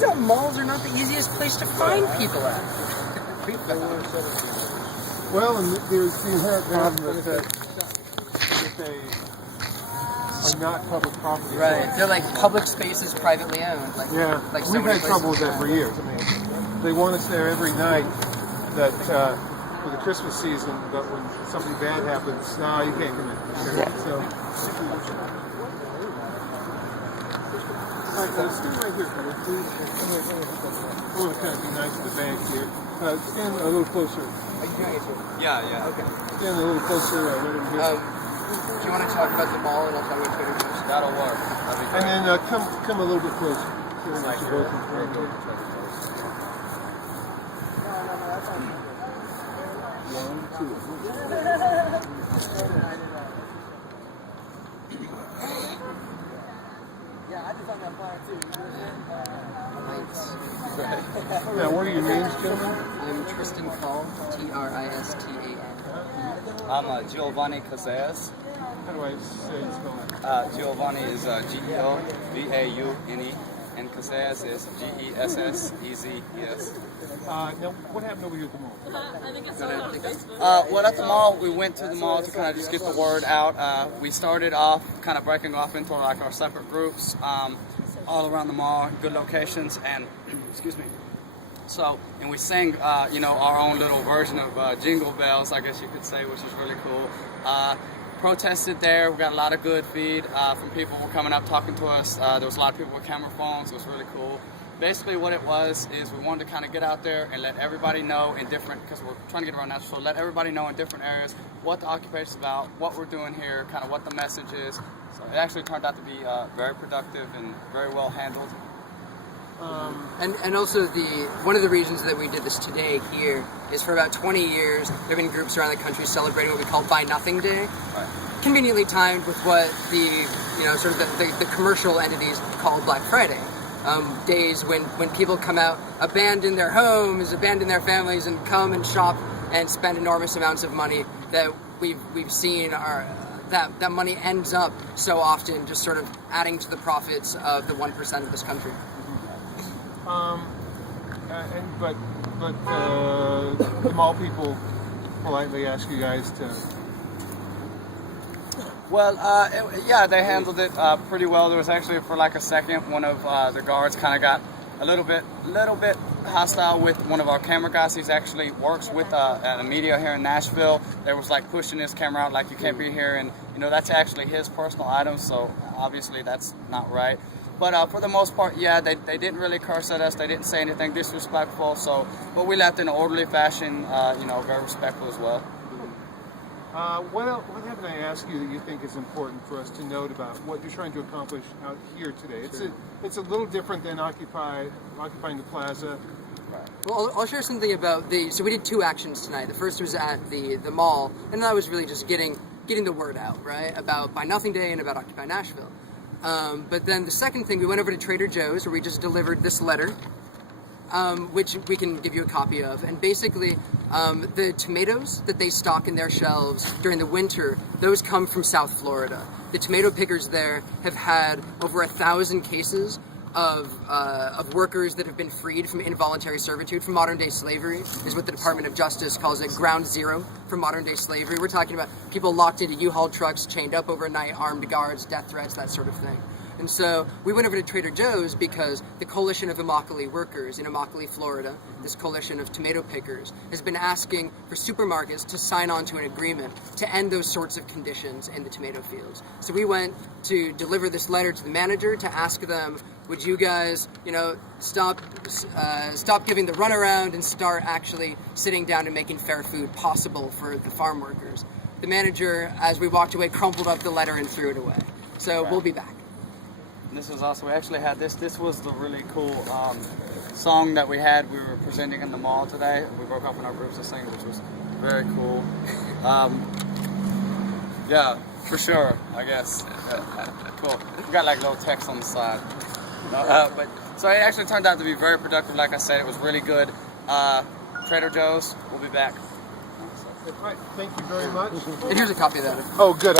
turns out malls are not the easiest place to find people at. Well, and there's the inherent problem that they are not public property. Right. They're like public spaces privately owned. Like, yeah. Like so we've many had trouble with places. that for years. I mean, they want us there every night that for the Christmas season, but when something bad happens, no, you can't come in. So, all right, stand right here, please. I want to kind of be nice to the bank here. Stand a little closer. Yeah. Okay. Stand a little closer. Right over here. Do you want to talk about the mall and I'll talk about Trader Joe's? That'll work. And then come a little bit closer. So that you both can come here. One, two. Yeah, I just found that flyer too. Now, what are your names, gentlemen? I'm Tristan Call, Tristan. I'm Giovanni Casillas. How do I say it's spelled? Giovanni is Geaune, and Casillas is Gessezes. Now, what happened over here at the mall? Well, at the mall, we went to the mall to kind of just get the word out. We started off kind of breaking off into like our separate groups all around the mall, good locations, and excuse me. So, and we sang, our own little version of Jingle Bells, I guess you could say, which is really cool. Protested there. We got a lot of good feed from people who were coming up talking to us. There was a lot of people with camera phones. It was really cool. Basically what it was is we wanted to kind of get out there and let everybody know in different, because we're trying to get around Nashville, so let everybody know in different areas what the Occupy is about, what we're doing here, kind of what the message is. So it actually turned out to be very productive and very well handled. And also one of the reasons that we did this today here is for about 20 years there have been groups around the country celebrating what we call Buy Nothing Day. Right. Conveniently timed with what the commercial entities call Black Friday. Days when people come out, abandon their homes, abandon their families, and come and shop and spend enormous amounts of money that we've seen that money ends up so often just sort of adding to the profits of the 1% of this country. But the mall people politely ask you guys to. Well, they handled it pretty well. There was actually, for like a second, one of the guards kind of got a little bit hostile with one of our camera guys. He actually works with the media here in Nashville. They was like pushing his camera out like you can't be here, and that's actually his personal item, so obviously that's not right. But for the most part, they didn't really curse at us. They didn't say anything disrespectful. But we left in an orderly fashion, very respectful as well. What haven't I asked you that you think is important for us to note about what you're trying to accomplish out here today? It's a little different than occupying the plaza. Right. Well, I'll share something about so we did 2 actions tonight. The first was at the mall, and that was really just getting the word out, right, about Buy Nothing Day and about Occupy Nashville. But then the second thing, we went over to Trader Joe's where we just delivered this letter, which we can give you a copy of. And basically, the tomatoes that they stock in their shelves during the winter, those come from South Florida. The tomato pickers there have had over 1,000 cases of workers that have been freed from involuntary servitude, from modern-day slavery, is what the Department of Justice calls it, ground zero for modern-day slavery. We're talking about people locked into U-Haul trucks, chained up overnight, armed guards, death threats, that sort of thing. And so we went over to Trader Joe's because the Coalition of Immokalee Workers in Immokalee, Florida, this coalition of tomato pickers, has been asking for supermarkets to sign on to an agreement to end those sorts of conditions in the tomato fields. So we went to deliver this letter to the manager to ask them, would you guys, stop giving the runaround and start actually sitting down and making fair food possible for the farm workers? The manager, as we walked away, crumpled up the letter and threw it away. So We'll be back. This was also, we actually had this was the really cool song that we were presenting in the mall today. We broke up in our groups to sing, which was very cool. Yeah, for sure, I guess. Cool. We got like little text on the side. So it actually turned out to be very productive. Like I said, it was really good. Trader Joe's, we'll be back. Right, thank you very much. And here's a copy of that. Oh, good.